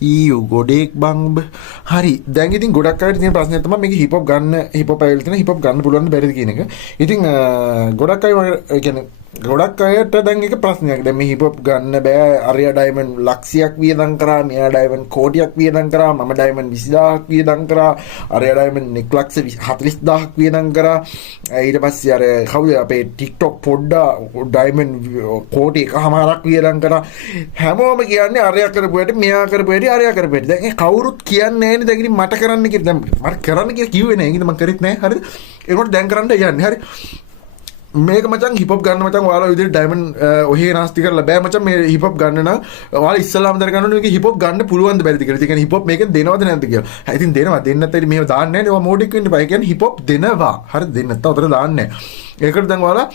ඊයු ගොඩේක් බං ඔබ. හරි. දැන් ඉතින් ගොඩක් අයට තියෙන ප්‍රශ්නයක් තමයි මේක හිප් හොප් ගන්න හිප් හොප් ඇවිල්ලා තියෙන හිප් හොප් ගන්න පුළුවන් බැරිද කියන එක. ඉතින් ගොඩක් අය කියන්නේ ගොඩක් අයට දැන් එක ප්‍රශ්නයක්. දැන් මේ හිප් හොප් ගන්න බෑ. අරයා ඩයමන්ඩ් ලක්ෂයක් වියදම් කරා, මෙයා ඩයමන්ඩ් කෝටියක් වියදම් කරා, මම ඩයමන්ඩ් 20000ක් වියදම් කරා, අරයා ඩයමන්ඩ් 1,40,000ක් වියදම් කරා. ඊට පස්සේ අර කවුද අපේ TikTok පොඩ්ඩා ඩයමන්ඩ් කෝටි එකමාරක් වියදම් කරා. හැමෝම කියන්නේ අරයා කරපු වැඩ, මෙයා කරපු වැඩ, අරයා කරපු වැඩ. දැන් ඒ කවුරුත් කියන්නේ නැහැ නේ. දැන් ඉතින් මට කරන්න කියලා දැන් මට කරන්න කියලා කිව්වේ නැහැ. ඒකද මම කරෙත් නැහැ. හරිද? ඒකට දැන් කරන්න යන්නේ. හරි. මේක මචං හිප් හොප් ගන්න මචං ඔයාලා විදිහට ඩයමන්ඩ් ඔහේ නාස්ති කරලා බෑ මචං මේ හිප් හොප් ගන්න නම් ඔයාලා ඉස්සලාම දැනගන්න ඕනේ මේක හිප් හොප් ගන්න පුළුවන්ද බැරිද කියලා. ඒ කියන්නේ හිප් හොප් මේකෙන් දෙනවද නැද්ද කියලා. ඉතින් දෙනවා. දෙන්න නැත්නම් මේව දාන්නේ නැහැ නේ. ඔයා මෝඩෙක් වෙන්න බෑ. ඒ කියන්නේ හිප් හොප් දෙනවා. හරි දෙන්න නැත්නම් උතර දාන්නේ නැහැ. ඒකට දැන් ඔයාලා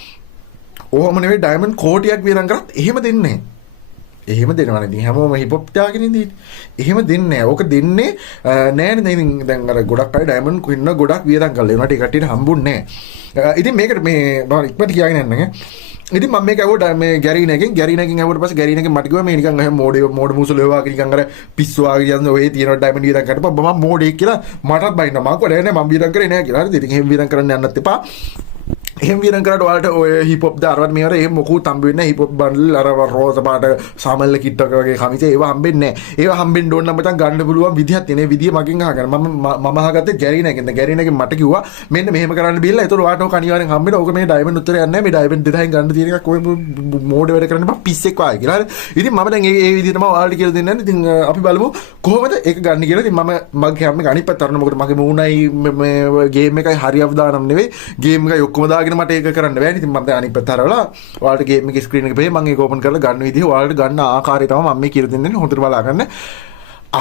ඕවම නෙවෙයි ඩයමන්ඩ් කෝටියක් වියදම් කරත් එහෙම දෙන්නේ නැහැ. එහෙම දෙනවනේ. ඉතින් හැමෝම හිප් හොප් ත්‍යාගෙන ඉඳී. එහෙම දෙන්නේ නැහැ. ඕක දෙන්නේ නෑනේ. දැන් අර ගොඩක් අය ඩයමන්ඩ් ඉන්න ගොඩක් වියදම් කරලා ඒනට ඒ කට්ටියට හම්බුන්නේ නැහැ. ඉතින් මේකට මේ මම ඉක්මනට කියාගෙන යන්න. ඉතින් මම මේක ඇහුවා මේ ගැරීනකින් ඇහුවට පස්සේ ගැරීනකින් මට කිව්වා මේ නිකන් අහම මෝඩ මුසලෝ වගේ නිකන් අර පිස්සු වගේ යන ඔය තියෙන ඩයමන්ඩ් වියදම් කරපුවා මම මෝඩෙක් කියලා මටත් බයින්න මම කිව්වා නෑ මම වියදම් කරේ නෑ කියලා. හරිද? ඉතින් එහෙම වියදම් කරන්න යන්නත් එපා. එහෙම වියදම් කරාට ඔයාලට ඔය හිප් හොප් දාරවත් මේවර එහෙම මොකුත් හම්බ වෙන්නේ නැහැ. හිප් හොප් බන්ඩල් අර රෝස පාට සාමල්ල කිට් එක වගේ කමිස ඒවා හම්බෙන්නේ නැහැ. ඒවා හම්බෙන්න ඕන නම් මචං ගන්න පුළුවන් විදිහක් තියෙන. ඒ විදිය මගෙන් අහගන්න. මම අහගත්තේ ගැරීනකින්. ගැරීනකින් මට කිව්වා මෙන්න මෙහෙම කරන්න බිල්ල. ඒතර ඔයාලට ඔක අනිවාර්යෙන් හම්බෙනවා. ඕක මේ ඩයමන්ඩ් උත්තරයක් නැහැ. මේ ඩයමන්ඩ් 2000න් ගන්න තියෙන එකක් ඔය මෝඩ වැඩ කරන්න බා පිස්සෙක් වාගේ කියලා. හරි. ඉතින් මම දැන් ඒ විදිහටම ඔයාලට කියලා දෙන්න. ඉතින් අපි බලමු කොහොමද ඒක ගන්න කියලා. ඉතින් මගේ කැම එක අනිත් පැත්තට මොකද මගේ මූණයි මේ ගේම් එකයි හරි අවදානම් නෙවෙයි. ගේම් එකයි ඔක්කොම දාගෙන මට ඒක කරන්න බෑ. ඉතින් මම දැන් අනිත් පැත්ත හරවලා ඔයාලට ගේම් එකේ ස්ක්‍රීන් එක පෙයි මම ඒක ඕපන් කරලා ගන්න විදිහ ඔයාලට ගන්න ආකාරය තමයි මම මේ කියලා දෙන්නේ. හොඳට බලා ගන්න.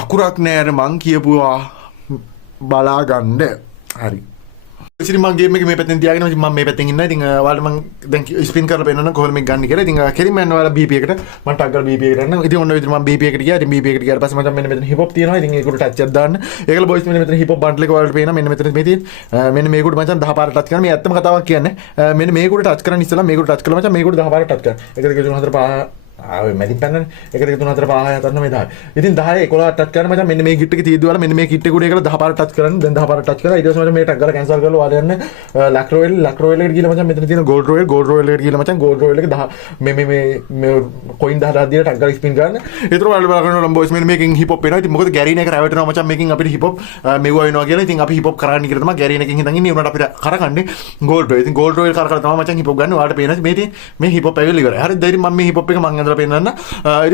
අකුරක් නෑ අර මං කියපුවා බලා ගන්න. හරි. ඉතින් මම ගේම් එකේ මේ පැත්තෙන් තියාගෙන මම මේ පැත්තෙන් ඉන්නවා. ඉතින් ඔයාලට මම දැන් ස්පින් කරලා පෙන්නන්න කොහොමද මේක ගන්න කියලා. ඉතින් කෙලින්ම යන්න ඔයාලා BP එකට මම ටග් කරලා BP එකට යන්න. ඉතින් ඔන්න ඔය විදිහට මම BP එකට ගියා. ඉතින් BP එකට ගියාට පස්සේ මම මෙන්න මෙතන හිප් හොප් තියෙනවා. ඉතින් ඒකට ටච් එකක් දාන්න. ඒකල බොයිස් මෙන්න මෙතන හිප් හොප් බන්ඩල් එක ඔයාලට පේනවා. මෙන්න මෙතන මේ තියෙන. මෙන්න මේකට මචං 10 පාරක් ටච් කරන්න. මේ ඇත්තම කතාවක් කියන්නේ. මෙන්න මේකට ටච් කරන්න ඉස්සලා මේකට ටච් කළා මචං මේකට 10 පාරක් ටච් කරන්න. 1 2 3 4 5 ආවේ මැදින් පැන්නනේ 1 2 3 4 5 6 7 8 9 10. ඉතින් 10 11 ටච් කරන්න මචං මෙන්න මේ කිට් එකේ තියෙද්දි වල මෙන්න මේ කිට් එක උඩ ඒකල 10 පාරක් ටච් කරන්න. දැන් 10 පාරක් ටච් කරලා ඊට පස්සේ මචං මේ ටග් කරලා කැන්සල් කරලා ඔයාලා යන්න ලක් රොයල් එකට ගිහලා මචං මෙතන තියෙන ගෝල්ඩ් රොයල් එකට ගිහලා මචං ගෝල්ඩ් රොයල් එක 10 මේ කොයින් 10 දීලා ටග් කරලා ස්පින් ගන්න. ඒතර ඔයාලා බලන්න බොයිස් මෙන්න මේකෙන් හිප් හොප් වෙනවා. ඉතින් මොකද ගැරීන එක රැවටෙනවා මචං මේකෙන් අපිට හිප් හොප් මෙවුවා වෙනවා කියලා. ඉතින් අපි හිප් හොප් කරන්න කියලා තමයි ගැරීන එකෙන් හිතන් ඉන්නේ. උනට අපිට කරකන්නේ ගෝල්ඩ් රොයල්. ඉතින් ගෝල්ඩ් රොයල් කරලා තමයි මචං හිප් හොප් ගන්න. ඔයාලට පේනවා මේ තියෙන මේ හිප් හොප් ඇවිල්ලා ඉවරයි. හරි. දැන් මම මේ හිප් හොප් එක මම අඳලා පෙන්නන්න. ඉතින්